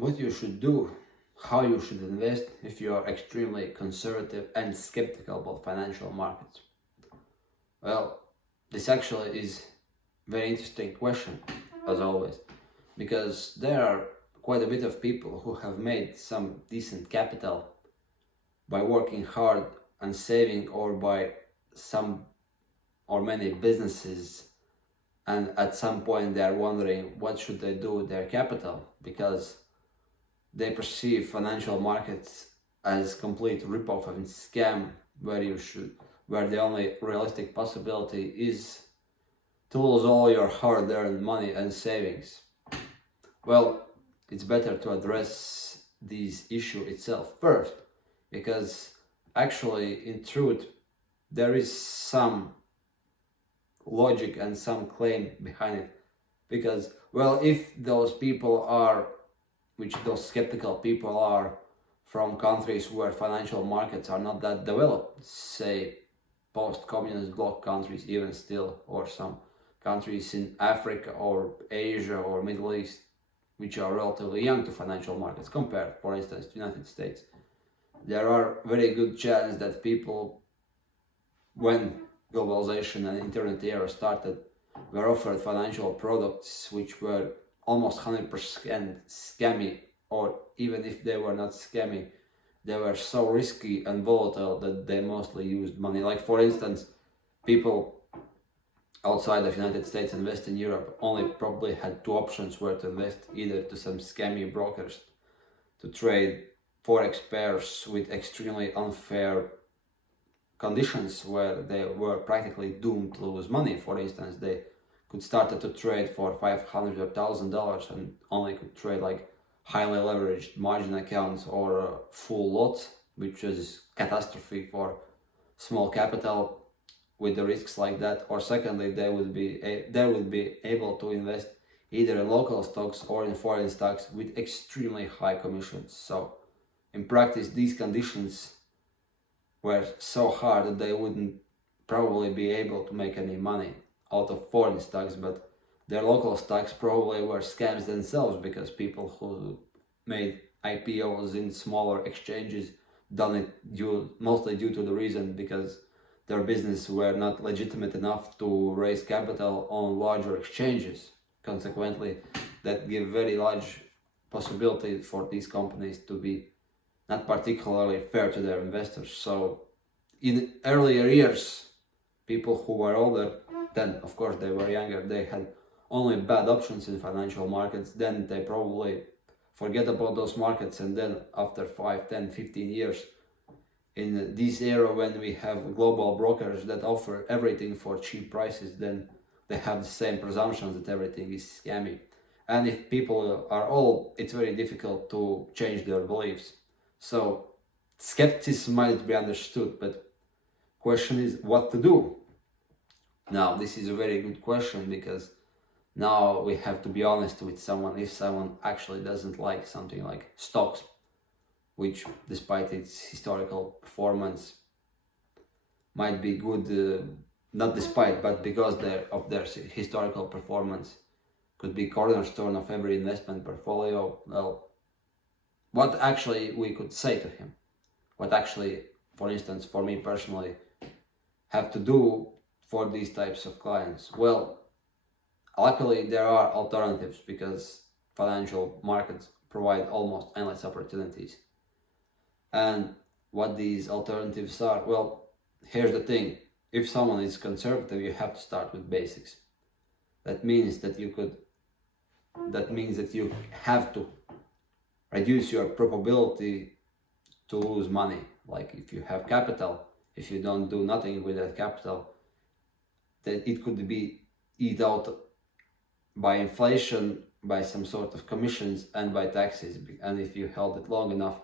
what you should do, how you should invest if you are extremely conservative and skeptical about financial markets. Well, this actually is a very interesting question, as always, because there are quite a bit of people who have made some decent capital by working hard and saving, or by some or many businesses, and at some point they are wondering what should they do with their capital, because they perceive financial markets as complete ripoff and scam, where the only realistic possibility is to lose all your hard-earned money and savings. Well, it's better to address this issue itself first, because actually, in truth, there is some logic and some claim behind it. Because, well, if those people are, which those skeptical people are, from countries where financial markets are not that developed, say post-communist bloc countries even still, or some countries in Africa or Asia or Middle East, which are relatively young to financial markets compared, for instance, to the United States, there are very good chance that people, when globalization and internet era started, were offered financial products which were almost 100% scammy, or even if they were not scammy, they were so risky and volatile that they mostly used money. Like, for instance, people outside of United States and Western Europe only probably had two options where to invest: either to some scammy brokers to trade forex pairs with extremely unfair conditions, where they were practically doomed to lose money. For instance, they could start to trade for $500 or $1,000 and only could trade like highly leveraged margin accounts or full lots, which is catastrophe for small capital with the risks like that. Or secondly, they would be able to invest either in local stocks or in foreign stocks with extremely high commissions. So in practice, these conditions were so hard that they wouldn't probably be able to make any money out of foreign stocks, but their local stocks probably were scams themselves, because people who made IPOs in smaller exchanges done it mostly due to the reason because their business were not legitimate enough to raise capital on larger exchanges. Consequently, that give very large possibility for these companies to be not particularly fair to their investors. So in earlier years, people who were older, then of course they were younger, they had only bad options in financial markets. Then they probably forget about those markets, and then after 5, 10, 15 years, in this era when we have global brokers that offer everything for cheap prices, then they have the same presumptions that everything is scammy. And if people are old, it's very difficult to change their beliefs. So skepticism might be understood, but question is what to do. Now, this is a very good question, because now we have to be honest with someone. If someone actually doesn't like something like stocks, which despite its historical performance might be good, not despite, but because of their historical performance could be cornerstone of every investment portfolio, well, what actually we could say to him? What actually, for instance, for me personally, have to do for these types of clients? Well, luckily there are alternatives, because financial markets provide almost endless opportunities. And what these alternatives are, well, here's the thing: if someone is conservative, you have to start with basics. That means that you have to reduce your probability to lose money. Like, if you have capital, if you don't do nothing with that capital, then it could be eat out by inflation, by some sort of commissions, and by taxes. And if you held it long enough,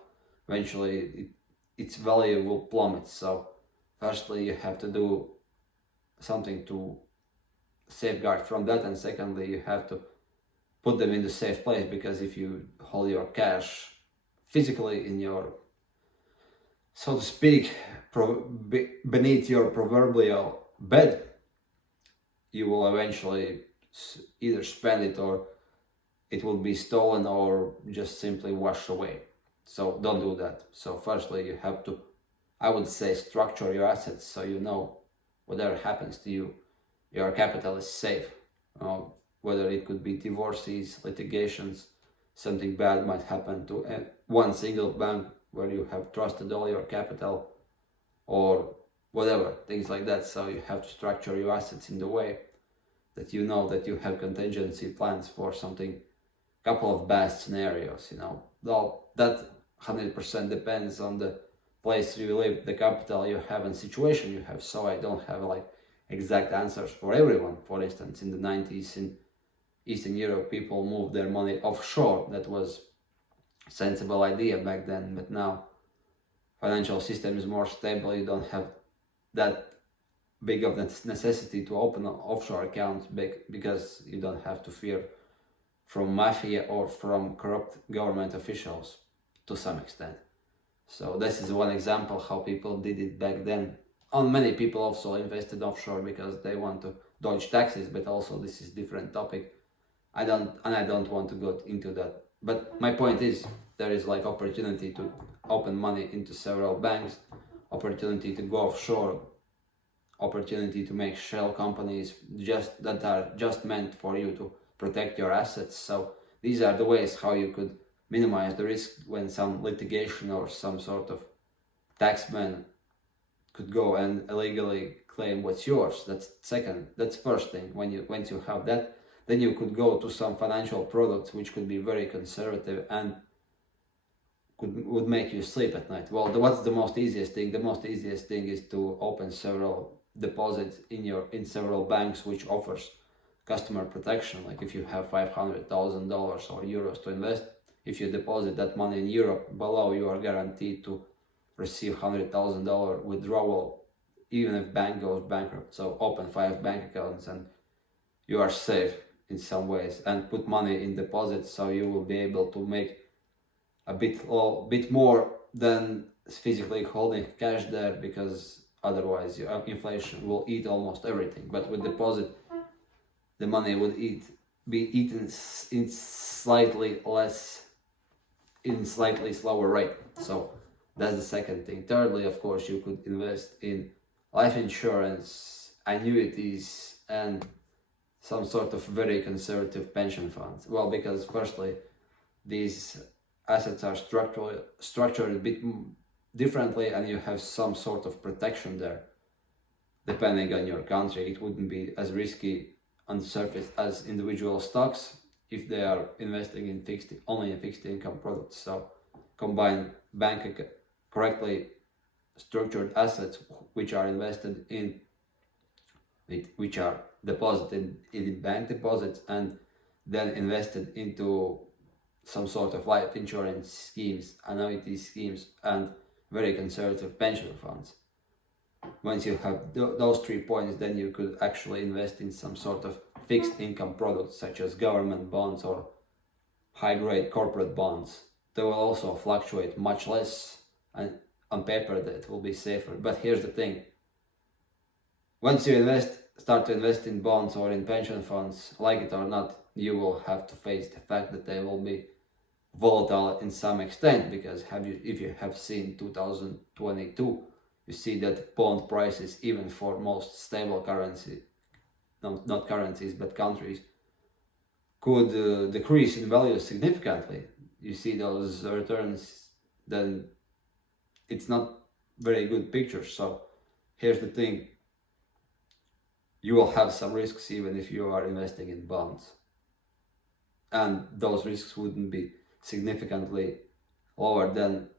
eventually its value will plummet. So firstly, you have to do something to safeguard from that, and secondly, you have to put them in the safe place, because if you hold your cash physically in your, so to speak, beneath your proverbial bed, you will eventually either spend it or it will be stolen or just simply washed away. So don't do that. So firstly, you have to, I would say, structure your assets so you know whatever happens to you, your capital is safe. Whether it could be divorces, litigations, something bad might happen to one single bank where you have trusted all your capital, or whatever, things like that. So you have to structure your assets in the way that you know that you have contingency plans for something, couple of bad scenarios, Though that 100% depends on the place you live, the capital you have, and situation you have. So I don't have like exact answers for everyone. For instance, in the 90s in Eastern Europe, people moved their money offshore. That was a sensible idea back then, but now financial system is more stable. You don't have that big of a necessity to open an offshore account because you don't have to fear from mafia or from corrupt government officials to some extent. So this is one example how people did it back then. And many people also invested offshore because they want to dodge taxes, but also this is different topic. I don't want to go into that. But my point is, there is like opportunity to open money into several banks, opportunity to go offshore, opportunity to make shell companies that are just meant for you to protect your assets. So these are the ways how you could minimize the risk when some litigation or some sort of taxman could go and illegally claim what's yours. That's first thing. Once you have that, then you could go to some financial products which could be very conservative and would make you sleep at night. Well, what's the most easiest thing? The most easiest thing is to open several deposits in several banks which offers customer protection. Like if you have $500,000 or euros to invest, if you deposit that money in Europe, below you are guaranteed to receive $100,000 withdrawal even if bank goes bankrupt. So open 5 bank accounts and you are safe in some ways, and put money in deposits so you will be able to make a bit more than physically holding cash there, because otherwise your inflation will eat almost everything. But with deposit, the money would be eaten in slightly slower rate. So that's the second thing. Thirdly, of course, you could invest in life insurance, annuities, and some sort of very conservative pension funds. Well, because firstly, these assets are structured a bit differently, and you have some sort of protection there. Depending on your country, it wouldn't be as risky on the surface as individual stocks if they are investing in only in fixed income products. So combine correctly structured assets which are invested in, which are deposited in bank deposits, and then invested into some sort of life insurance schemes, annuity schemes, and very conservative pension funds. Once you have those 3 points, then you could actually invest in some sort of fixed income products such as government bonds or high-grade corporate bonds. They will also fluctuate much less, and on paper that will be safer. But here's the thing: once you start to invest in bonds or in pension funds, like it or not, you will have to face the fact that they will be volatile in some extent, because if you have seen 2022, you see that bond prices, even for most stable currency, not currencies but countries, could decrease in value significantly. You see those returns, then it's not very good picture. So here's the thing: you will have some risks even if you are investing in bonds, and those risks wouldn't be significantly lower than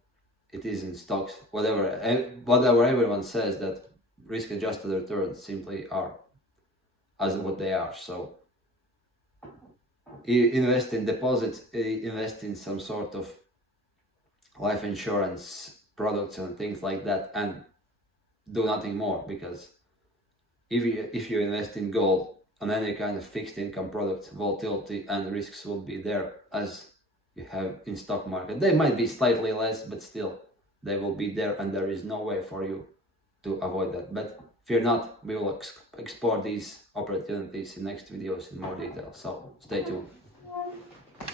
it is in stocks. Whatever everyone says, that risk-adjusted returns simply are as what they are. So invest in deposits, invest in some sort of life insurance products and things like that, and do nothing more. Because if you invest in gold, on any kind of fixed income products, volatility and risks will be there as you have in stock market. They might be slightly less, but still they will be there, and there is no way for you to avoid that. But fear not, we will explore these opportunities in next videos in more detail, so stay tuned.